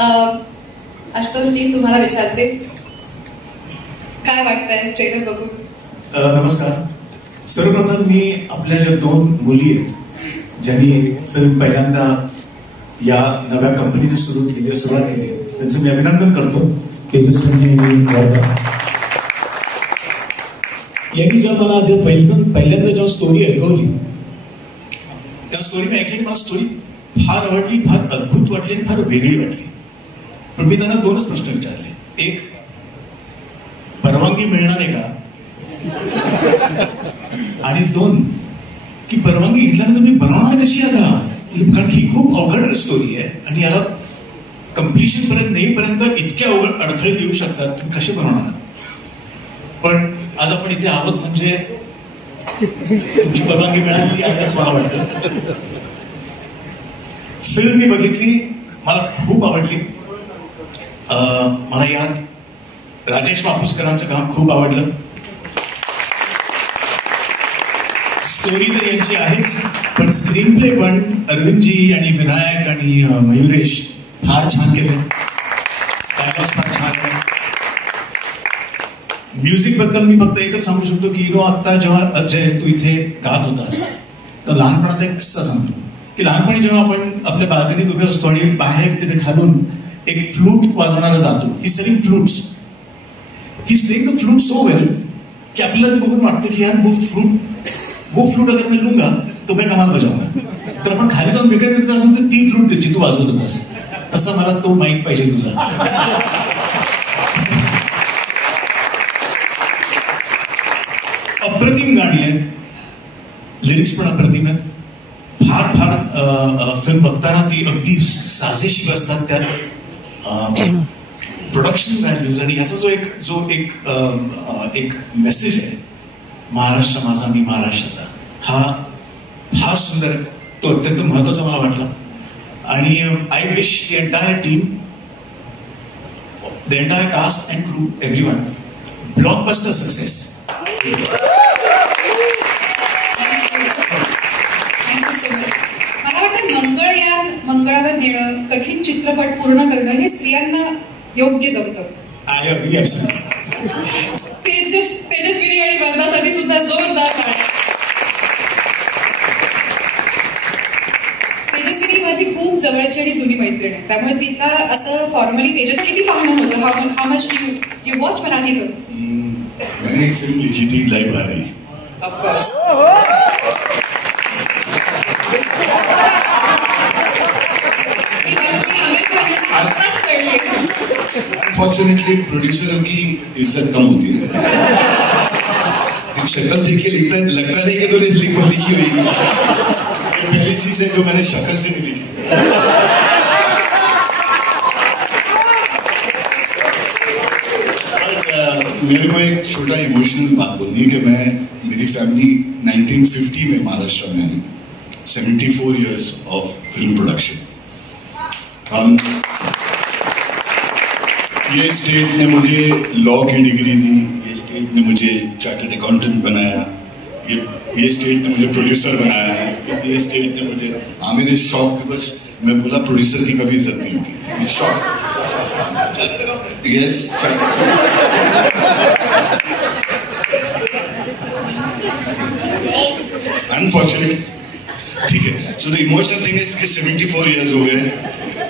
आशुतोषजी तुम्हाला विचारते, काय वाटतंय ट्रेलर बघून? नमस्कार. सर्वप्रथम मी आपल्या ज्या 2 मुली आहेत ज्यांनी फिल्म पहिल्यांदा या नव्या कंपनीने सुरुवात केली, त्यांचं मी अभिनंदन करतो. तेजस्विनी आणि वर्धा यांनी जेव्हा मला आधी पहिल्यांदा जेव्हा स्टोरी ऐकवली, त्या स्टोरी मी ऐकली, मला स्टोरी फार आवडली, फार अद्भुत वाटली आणि फार वेगळी वाटली. पण मी त्यांना 2च प्रश्न विचारले. एक, परवानगी मिळणार आहे का? आणि 2, की परवानगी घेतल्यानंतर मी बनवणार कशी आता? कारण ही खूप अवघड स्टोरी आहे आणि याला कम्प्लिशन पर्यंत नेईपर्यंत इतके अवघड अडथळे येऊ शकतात, तुम्ही कसे बनवणार? पण आज आपण इथे आहोत म्हणजे तुमची परवानगी मिळाली आहे असं मला वाटतं. फिल्म मी बघितली, मला खूप आवडली. मला यात राजेश मापुसकरांचं काम खूप आवडलं. स्टोरी तर यांची आहेच, पण स्क्रीन प्ले पण अरविंदजी आणि विनायक आणि मयुरेश फार छान केले. डायलॉग्स फार छान आहे. म्युझिक बद्दल मी फक्त एकच सांगू शकतो की आता जेव्हा अजय तू इथे गात होतास तर लहानपणाचा एक किस्सा सांगतो की लहानपणी जेव्हा आपण आपल्या बाल्कनीत उभे असतो आणि बाहेर तिथे खालून एक फ्लूट वाजवणारा जातो, he selling flutes, he playing the flute so well की आपल्याला ते बघून वाटतं की यार वो फ्लूट अगर मैं लूंगा तो मैं कमाल बजाऊंगा. तर आपण खाली जाऊन विकत घेतो असं तर ती फ्लूट त्याची तू वाजवत होतास, तसा मला तो माईक पाहिजे तुझा. अप्रतिम गाणी आहेत, लिरिक्स पण अप्रतिम आहेत. फार फार फिल्म बघताना ती अगदी साजेशी बसतात. त्यात प्रोडक्शन व्हॅल्यूज आणि याचा जो एक मेसेज आहे, महाराष्ट्र माझा मी महाराष्ट्राचा, हा फार सुंदर, तो अत्यंत महत्वाचा मला वाटला. आणि I wish the entire team, the entire cast and crew, everyone, blockbuster success. मला वाटतं मंगळावर नेणं, कठीण चित्रपट पूर्ण करणं हे स्त्रियांना योग्य जमतं. I agree absolutely. तेजस्विनी आणि वर्धासाठी सुद्धा जोरदार टाळ्या. तेजस्विनी माझी खूप जवळची आणि जुनी मैत्रीण आहे, त्यामुळे तिला असं फॉर्मली तेजस किती पाहणं होतं. How much you watch Marathi film? मैंने एक फिल्म लिखी थी लाइव भारी. Of course. अनफॉर्चुनेटली प्रोड्यूसर की इज्जत कम होती है. शक्ल देख के लगता नहीं कि तूने लिखी हुई. पहली चीज है जो मैंने शक्ल से नहीं लिखी. मेरे को एक छोटा इमोशनल बात बोलनी है कि मेरी फैमिली 1950 में महाराष्ट्र में आई. 74 years ऑफ फिल्म प्रोडक्शन. ये स्टेट ने मुझे लॉ की डिग्री दी, ये स्टेट ने मुझे चार्टर्ड अकाउंटेंट बनाया, ये स्टेट ने मुझे प्रोड्यूसर बनाया है, ये स्टेट ने मुझे आमिर इज शॉक बिकॉज मैं बोला प्रोड्यूसर की कभी इज्जत नहीं होती. Is shock. यस. अनफॉर्चुनेट. ठीक है. So the emotional thing is कि 74 years हो गए.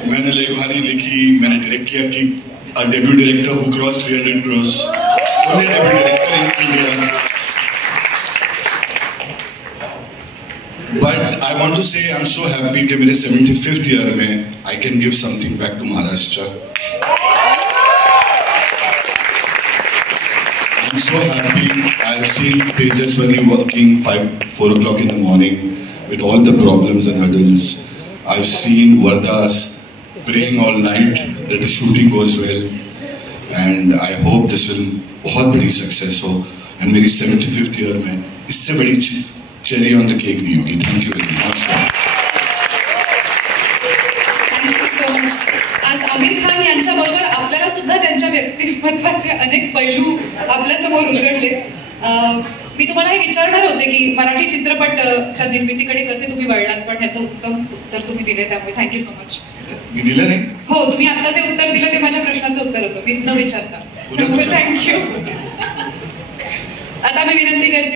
मैंने लाइव भारी लिखी, मैंने डायरेक्ट किया कि a debut director who crossed 300 crores, only debut director in India. But I want to say I'm so happy कि मेरे 75th year में I can give something back to Maharashtra. I'm so happy. I've seen Tejaswini working 4 o'clock in the morning with all the problems and hurdles. I've seen Vardas praying all night that the shooting goes well, and I hope this will बहुत बड़ी success हो. End मेरी 75th year में इससे बड़ी cherry on the cake नहीं होगी. Thank you very much. Thank you so much. आज आमिर खान यांच्याबरोबर आपल्याला सुद्धा त्यांच्या व्यक्तिमत्वाचे अनेक पैलू आपल्यासमोर उलगडले. मी तुम्हाला हे विचारणार होते की मराठी चित्रपटच्या निर्मितीकडे कसे तुम्ही वळलात, पण ह्याचं उत्तम उत्तर तुम्ही दिले, त्यामुळे थँक्यू सो मच. मी दिलं नाही. हो, तुम्ही आता जे उत्तर दिलं ते माझ्या प्रश्नाचं उत्तर होतं, मी न विचारता. थँक्यू. आता मी विनंती करते